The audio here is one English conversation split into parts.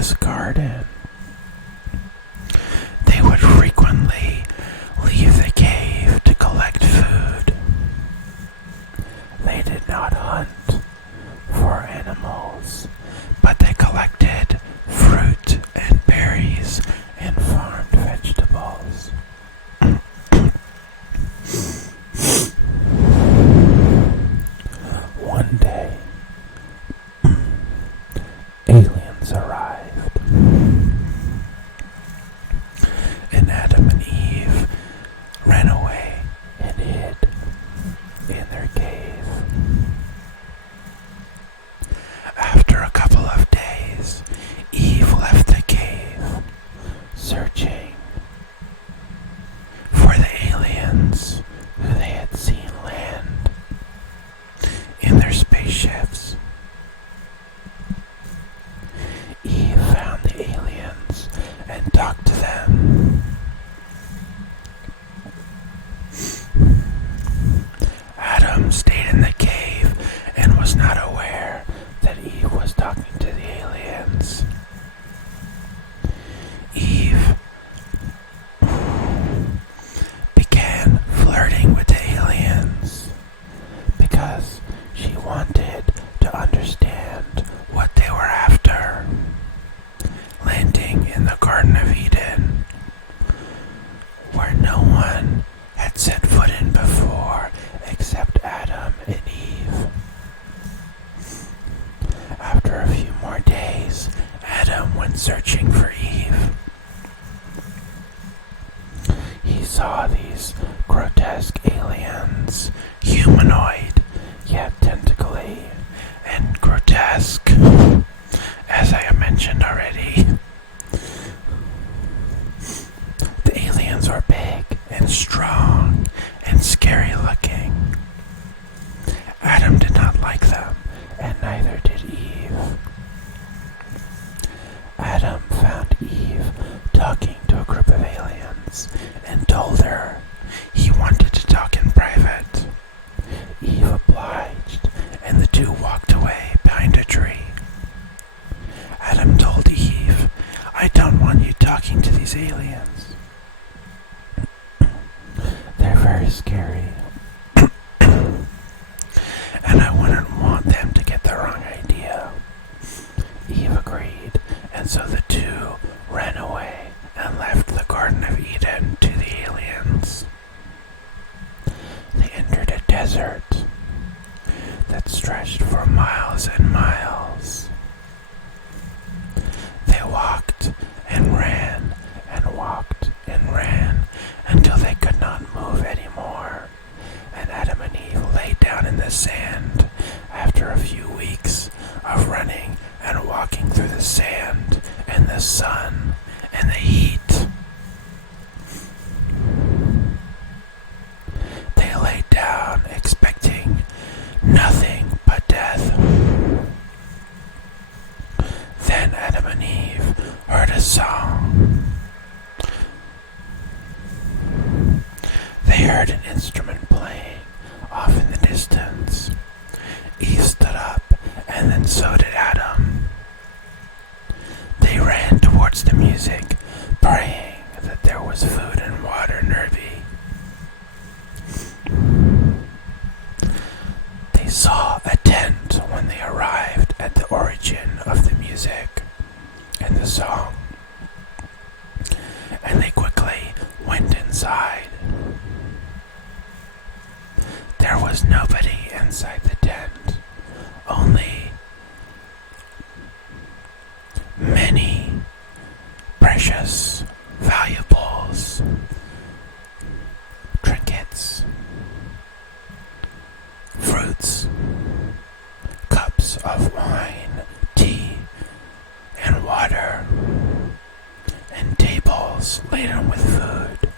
this garden. They would frequently leave the cave to collect food. They did not hunt for animals, but they collected fruit and berries and farmed vegetables. One day, aliens arrived, and Adam and Eve ran away and hid in their cave. After a couple of days, Eve left the cave, searching for the aliens who they had seen land in their spaceships. Eve found the aliens and talked to them. Adam stayed in the cave and was not aware that Eve was talking to the aliens. Eve began flirting with the aliens because she wanted to understand what they were after. Landing in the Garden of Eden, where no one had set foot in before except Adam and Eve. After a few more days, Adam went searching for Eve. He saw these grotesque aliens, humanoid, yet tentacly, and grotesque, as I have mentioned already. The aliens were big and strong and scary looking. Adam did not like them, and neither did Eve. Adam found Eve talking to a group of aliens and told her he wanted to talk in private. Eve obliged, and the two walked away behind a tree. Adam told Eve, "I don't want you talking to these aliens. They're very scary, and I wouldn't want them to get the wrong idea." Eve agreed, and so the two ran away and left the Garden of Eden to the aliens. They entered a desert that stretched for miles and miles. They walked and ran and walked and ran until they could not move anymore, and Adam and Eve lay down in the sand after a few weeks of running and walking through the sand and the sun and the heat. They lay down expecting nothing but death. Then Adam and Eve heard a song. They heard an instrument playing off in the distance. Eve stood up, and then so did Adam. They ran towards the music, praying that there was food and water nearby. They saw a tent when they arrived at the origin of the music and the song, and they quickly went inside. There was nobody inside the tent, only many precious valuables, trinkets, fruits, cups of wine, tea, and water, and tables laden with food.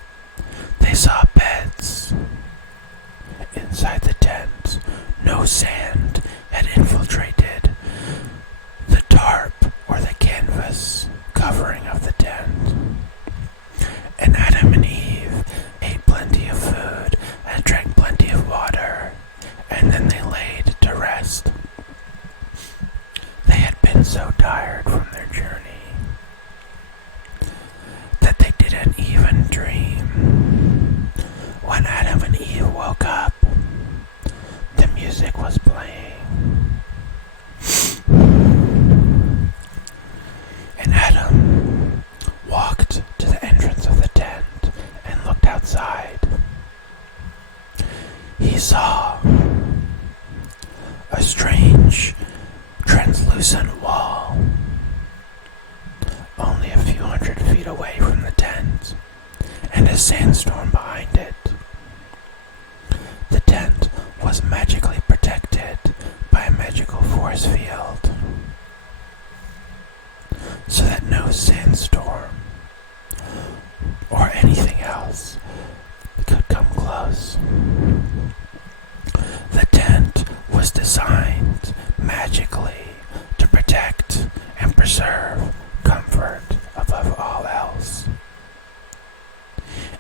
They saw beds. Inside the tent, no sand had infiltrated the tarp or the canvas covering of the tent. And Adam and Eve ate plenty of food and drank plenty of water, and then they laid to rest. They had been so tired from their journey a strange, translucent wall, only a few 100 feet away from the tent, and a sandstorm behind it. The tent was magically protected by a magical force field, so that no sandstorm or anything else could come close. The tent was designed magically to protect and preserve comfort above all else.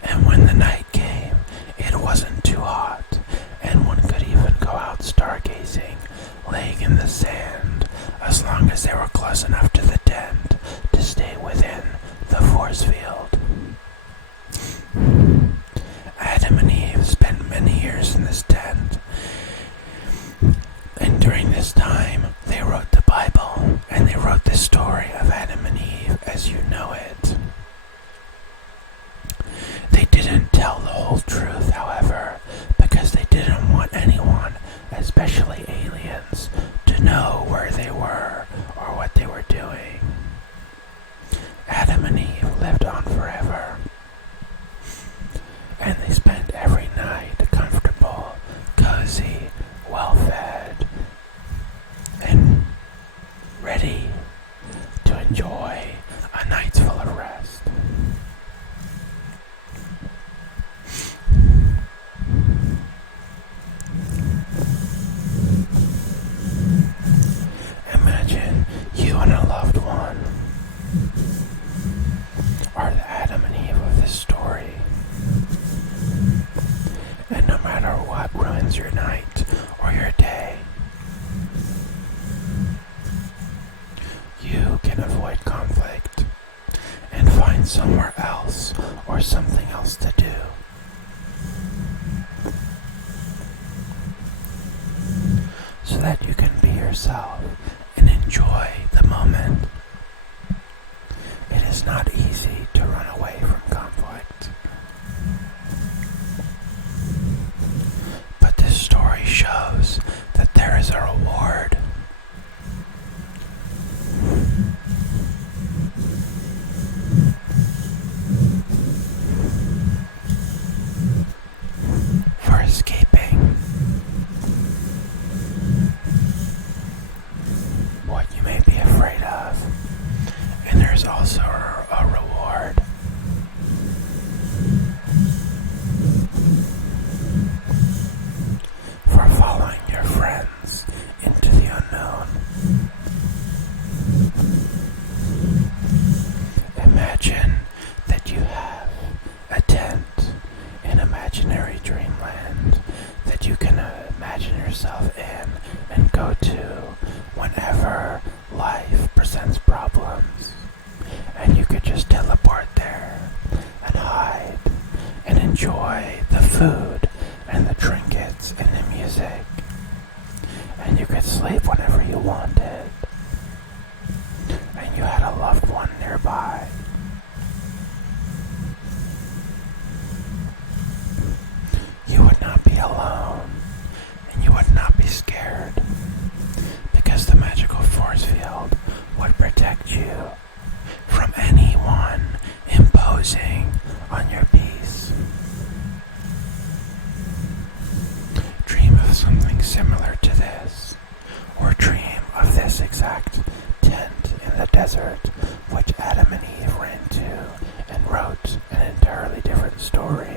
And when the night came, it wasn't too hot, and one could even go out stargazing, laying in the sand, as long as they were close enough to the tent to stay within the force field. Adam and Eve spent many years in this tent, and during this time they wrote the Bible, and they wrote the story of Adam and Eve as you know it. They didn't tell the whole truth, however, because they didn't want anyone, especially aliens, to know where they were or what they were doing. Adam and Eve lived on forever, and they spent every night comfortable, cozy, well-fed, and ready to enjoy a night full of rest. Imagine you and a loved one are the Adam and Eve of this story. And no matter what ruins your night or your day, you can avoid conflict and find somewhere else or something else to do. So that you can be yourself and enjoy the moment. It is not easy to run away from conflict. But this story shows that there is a reward. For escaping what you may be afraid of. And there's also a reward for following your friends into the unknown. Imagine that you have a tent in imaginary dreamland that you can imagine yourself in and go to whenever life presents problems. And you could just teleport there and hide and enjoy the food and the trinkets and the music. And you could sleep whenever you wanted. And you had a loved one nearby. You would not be alone, and you would not be scared, because the magical force field would protect you from anyone imposing on your peace. Dream of something similar to this, or dream of this exact tent in the desert which Adam and Eve ran to and wrote an entirely different story.